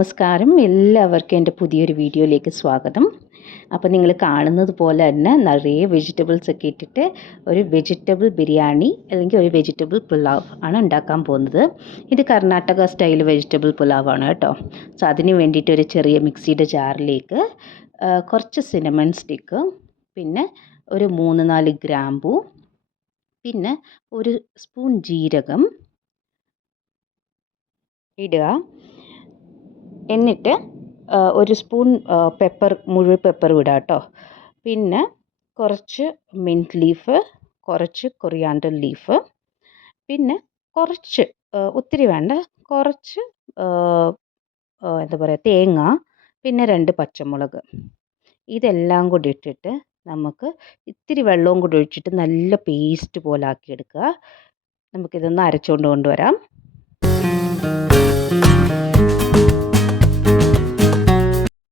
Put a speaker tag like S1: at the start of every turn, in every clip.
S1: നമസ്കാരം. എല്ലാവർക്കും എന്റെ പുതിയൊരു വീഡിയോയിലേക്ക് സ്വാഗതം. അപ്പോൾ നിങ്ങൾ കാണുന്നത് പോലെ തന്നെ നിറയെ വെജിറ്റബിൾസ് ഒക്കെ ഇട്ടിട്ട് ഒരു വെജിറ്റബിൾ ബിരിയാണി അല്ലെങ്കിൽ ഒരു വെജിറ്റബിൾ പുലാവ് ആണ് ഉണ്ടാക്കാൻ പോകുന്നത്. ഇത് കർണാടക സ്റ്റൈൽ വെജിറ്റബിൾ പുലാവാണ് കേട്ടോ. സോ അതിന് വേണ്ടിയിട്ട് ഒരു ചെറിയ മിക്സിയുടെ ജാറിലേക്ക് കുറച്ച് സിനമൺ സ്റ്റിക്ക് പിന്നെ ഒരു മൂന്ന് നാല് ഗ്രാമ്പൂ പിന്നെ ഒരു സ്പൂൺ ജീരകം ഇടുക. എന്നിട്ട് ഒരു സ്പൂൺ പെപ്പർ മുഴുവൻ പെപ്പർ വിടാം കേട്ടോ. പിന്നെ കുറച്ച് മിന്റ് ലീഫ് കുറച്ച് കൊറിയാണ്ടർ ലീഫ് പിന്നെ കുറച്ച് ഒത്തിരി വേണ്ട കുറച്ച് എന്താ പറയുക തേങ്ങ പിന്നെ രണ്ട് പച്ചമുളക്. ഇതെല്ലാം കൂടി ഇട്ടിട്ട് നമുക്ക് ഇത്തിരി വെള്ളവും കൂടി ഒഴിച്ചിട്ട് നല്ല പേസ്റ്റ് പോലെ ആക്കിയെടുക്കുക. നമുക്കിതൊന്ന് അരച്ചുകൊണ്ട് കൊണ്ടുവരാം.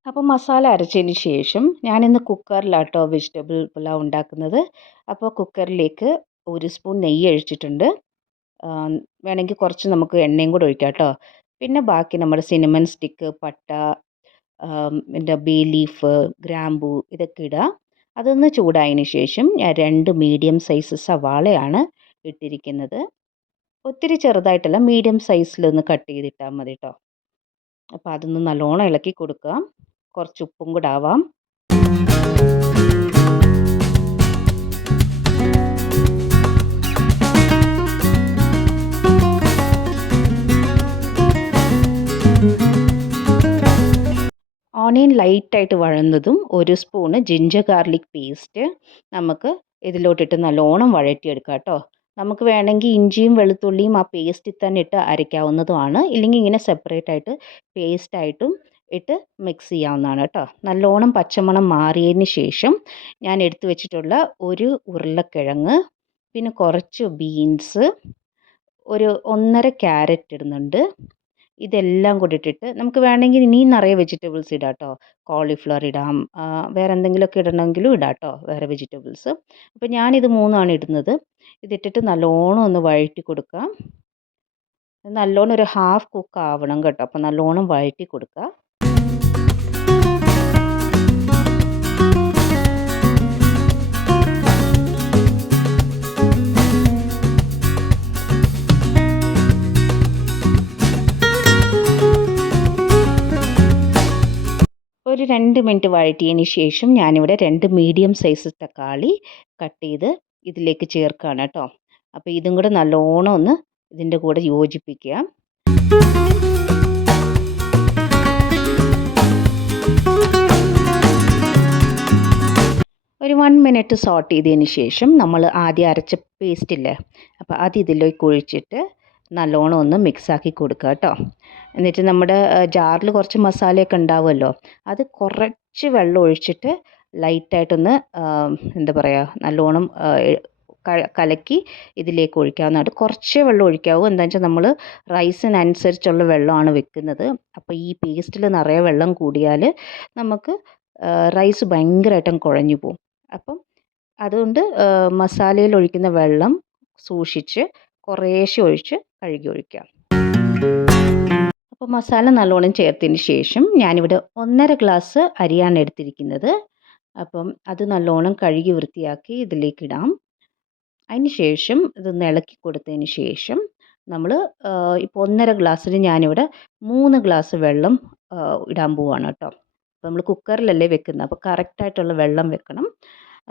S1: അപ്പോൾ മസാല അരച്ചതിന് ശേഷം ഞാനിന്ന് കുക്കറിലാട്ടോ വെജിറ്റബിൾ പുലാവ് ഉണ്ടാക്കുന്നത്. അപ്പോൾ കുക്കറിലേക്ക് ഒരു സ്പൂൺ നെയ്യ് ഒഴിച്ചിട്ടുണ്ട്. വേണമെങ്കിൽ കുറച്ച് നമുക്ക് എണ്ണയും കൂടെ ഒഴിക്കാം കേട്ടോ. പിന്നെ ബാക്കി നമ്മുടെ സിനിമൻ സ്റ്റിക്ക് പട്ട എന്റെ ബേ ലീഫ് ഗ്രാമ്പൂ ഇതൊക്കെ ഇടുക അതൊന്ന് ചൂടായതിന് ശേഷം ഞാൻ രണ്ട് മീഡിയം സൈസ് സവാളയാണ് ഇട്ടിരിക്കുന്നത്. ഒത്തിരി ചെറുതായിട്ടല്ല മീഡിയം സൈസിലൊന്ന് കട്ട് ചെയ്തിട്ടാൽ മതി കേട്ടോ. അപ്പോൾ അതൊന്ന് നല്ലോണം ഇളക്കി കൊടുക്കുക കുറച്ച് ഉപ്പും കൂടെ ആവാം. ഓണിയൻ ലൈറ്റായിട്ട് വഴന്നതും ഒരു സ്പൂണ് ജിഞ്ചർ ഗാർലിക് പേസ്റ്റ് നമുക്ക് ഇതിലോട്ടിട്ട് നല്ലോണം വഴറ്റിയെടുക്കാം കേട്ടോ. നമുക്ക് വേണമെങ്കിൽ ഇഞ്ചിയും വെളുത്തുള്ളിയും ആ പേസ്റ്റിൽ തന്നെ ഇട്ട് അരയ്ക്കാവുന്നതുമാണ്. ഇല്ലെങ്കിൽ ഇങ്ങനെ സെപ്പറേറ്റ് ആയിട്ട് പേസ്റ്റായിട്ടും ഇട്ട് മിക്സ് ചെയ്യാവുന്നതാണ് കേട്ടോ. നല്ലോണം പച്ചമണം മാറിയതിന് ശേഷം ഞാൻ എടുത്തു വെച്ചിട്ടുള്ള ഒരു ഉരുളക്കിഴങ്ങ് പിന്നെ കുറച്ച് ബീൻസ് ഒരു ഒന്നര ക്യാരറ്റ് ഇടുന്നുണ്ട്. ഇതെല്ലാം കൂടി ഇട്ടിട്ട് നമുക്ക് വേണമെങ്കിൽ ഇനിയും നിറയെ വെജിറ്റബിൾസ് ഇടാം കേട്ടോ. കോളിഫ്ലവർ ഇടാം വേറെ എന്തെങ്കിലുമൊക്കെ ഇടണമെങ്കിലും ഇടാം കേട്ടോ വേറെ വെജിറ്റബിൾസ് അപ്പോൾ ഞാനിത് മൂന്നാണ് ഇടുന്നത്. ഇതിട്ടിട്ട് നല്ലോണം ഒന്ന് വഴറ്റി കൊടുക്കാം. നല്ലോണം ഒരു ഹാഫ് കുക്ക് ആവണം കേട്ടോ. അപ്പോൾ നല്ലോണം വഴറ്റി കൊടുക്കുക ഒരു രണ്ട് മിനിറ്റ് വഴറ്റിയതിന് ശേഷം ഞാനിവിടെ രണ്ട് മീഡിയം സൈസ് തക്കാളി കട്ട് ചെയ്ത് ഇതിലേക്ക് ചേർക്കുകയാണ് കേട്ടോ. അപ്പോൾ ഇതും കൂടെ നല്ലോണം ഒന്ന് ഇതിന്റെ കൂടെ യോജിപ്പിക്കുക ഒരു വൺ മിനിറ്റ് സോട്ട് ചെയ്തതിന് ശേഷം നമ്മൾ ആദ്യം അരച്ച പേസ്റ്റ് ഇല്ലേ? അപ്പോൾ അത് ഇതിലേക്ക് ഒഴിച്ചിട്ട് നല്ലോണം ഒന്ന് മിക്സാക്കി കൊടുക്കുക കേട്ടോ എന്നിട്ട് നമ്മുടെ ജാറിൽ കുറച്ച് മസാലയൊക്കെ ഉണ്ടാവുമല്ലോ? അത് കുറച്ച് വെള്ളം ഒഴിച്ചിട്ട് ലൈറ്റായിട്ടൊന്ന് എന്താ പറയുക നല്ലോണം കലക്കി ഇതിലേക്ക് ഒഴിക്കാവുന്നതാണ്. കുറച്ചേ വെള്ളം ഒഴിക്കാവൂ. എന്താ വെച്ചാൽ നമ്മൾ റൈസിനനുസരിച്ചുള്ള വെള്ളമാണ് വെക്കുന്നത്. അപ്പോൾ ഈ പേസ്റ്റിൽ നിറയെ വെള്ളം കൂടിയാൽ നമുക്ക് റൈസ് ഭയങ്കരമായിട്ടും കുഴഞ്ഞു പോകും. അപ്പം അതുകൊണ്ട് മസാലയിൽ ഒഴിക്കുന്ന വെള്ളം സൂക്ഷിച്ച് കുറേശ്ശെ ഒഴിച്ച് കഴുകി ഒഴിക്കാം. അപ്പോൾ മസാല നല്ലോണം ചേർത്തതിന് ശേഷം ഞാനിവിടെ ഒന്നര ഗ്ലാസ് അരിയാണ് എടുത്തിരിക്കുന്നത്. അപ്പം അത് നല്ലോണം കഴുകി വൃത്തിയാക്കി ഇതിലേക്ക് ഇടാം. അതിന് ശേഷം ഇതൊന്ന് ഇളക്കി കൊടുത്തതിന് ശേഷം നമ്മൾ ഇപ്പോൾ ഒന്നര ഗ്ലാസ്സിന് ഞാനിവിടെ മൂന്ന് ഗ്ലാസ് വെള്ളം ഇടാൻ പോവാണ് കേട്ടോ. അപ്പോൾ നമ്മൾ കുക്കറിലല്ലേ വെക്കുന്നത്. അപ്പോൾ കറക്റ്റായിട്ടുള്ള വെള്ളം വെക്കണം.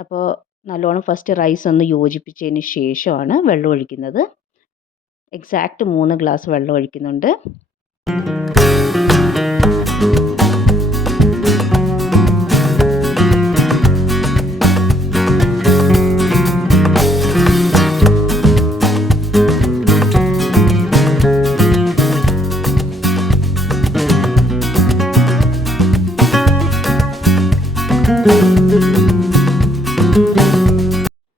S1: അപ്പോൾ നല്ലോണം ഫസ്റ്റ് റൈസ് ഒന്ന് യോജിപ്പിച്ചതിന് ശേഷമാണ് വെള്ളം ഒഴിക്കുന്നത്. എക്സാക്റ്റ് മൂന്ന് ഗ്ലാസ് വെള്ളം ഒഴിക്കുന്നുണ്ട്.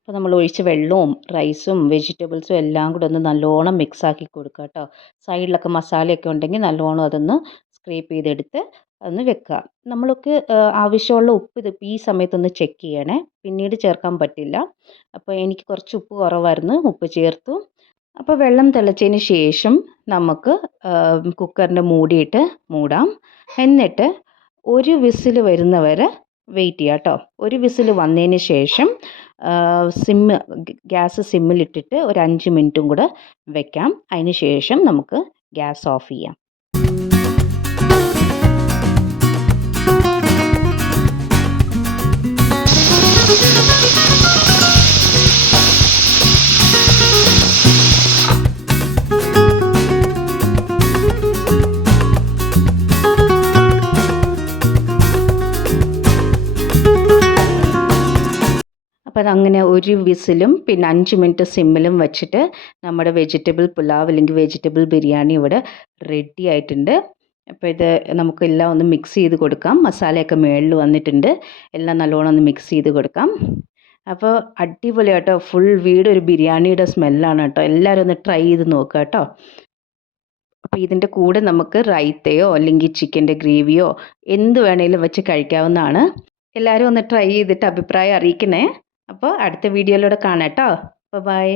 S1: അപ്പോൾ നമ്മൾ ഒഴിച്ച വെള്ളവും റൈസും വെജിറ്റബിൾസും എല്ലാം കൂടെ ഒന്ന് നല്ലോണം മിക്സ് ആക്കി കൊടുക്കുക കേട്ടോ സൈഡിലൊക്കെ മസാലയൊക്കെ ഉണ്ടെങ്കിൽ നല്ലോണം അതൊന്ന് സ്ക്രേപ്പ് ചെയ്തെടുത്ത് അതൊന്ന് വെക്കുക. നമ്മൾക്ക് ആവശ്യമുള്ള ഉപ്പ് ഇത് ഈ സമയത്തൊന്ന് ചെക്ക് ചെയ്യണേ. പിന്നീട് ചേർക്കാൻ പറ്റില്ല. അപ്പോൾ എനിക്ക് കുറച്ച് ഉപ്പ് കുറവായിരുന്നു ഉപ്പ് ചേർത്തു. അപ്പോൾ വെള്ളം തിളച്ചതിന് ശേഷം നമുക്ക് കുക്കറിന്റെ മൂടിയിട്ട് മൂടാം. എന്നിട്ട് ഒരു വിസിൽ വരുന്നവരെ വെയിറ്റ് ചെയ്യാം കേട്ടോ ഒരു വിസിൽ വന്നതിന് ശേഷം സിമ്മ് ഗ്യാസ് സിമ്മിലിട്ടിട്ട് ഒരു അഞ്ച് മിനിറ്റും കൂടെ വെക്കാം. അതിന് ശേഷം നമുക്ക് ഗ്യാസ് ഓഫ് ചെയ്യാം. അപ്പോൾ അതങ്ങനെ ഒരു വിസിലും പിന്നെ അഞ്ച് മിനിറ്റ് സിമ്മിലും വെച്ചിട്ട് നമ്മുടെ വെജിറ്റബിൾ പുലാവ് അല്ലെങ്കിൽ വെജിറ്റബിൾ ബിരിയാണി ഇവിടെ റെഡി ആയിട്ടുണ്ട്. അപ്പോൾ ഇത് നമുക്ക് എല്ലാം ഒന്ന് മിക്സ് ചെയ്ത് കൊടുക്കാം. മസാലയൊക്കെ മേളിൽ വന്നിട്ടുണ്ട്. എല്ലാം നല്ലോണം ഒന്ന് മിക്സ് ചെയ്ത് കൊടുക്കാം. അപ്പോൾ അടിപൊളി കേട്ടോ ഫുൾ വീട് ഒരു ബിരിയാണിയുടെ സ്മെല്ലാണ് കേട്ടോ. എല്ലാവരും ഒന്ന് ട്രൈ ചെയ്ത് നോക്കുക കേട്ടോ. അപ്പോൾ ഇതിന്റെ കൂടെ നമുക്ക് റൈത്തയോ അല്ലെങ്കിൽ ചിക്കന്റെ ഗ്രേവിയോ എന്ത് വേണേലും വെച്ച് കഴിക്കാവുന്നതാണ്. എല്ലാവരും ഒന്ന് ട്രൈ ചെയ്തിട്ട് അഭിപ്രായം അറിയിക്കണേ. അപ്പോൾ അടുത്ത വീഡിയോയിലൂടെ കാണാം കേട്ടോ. ബൈ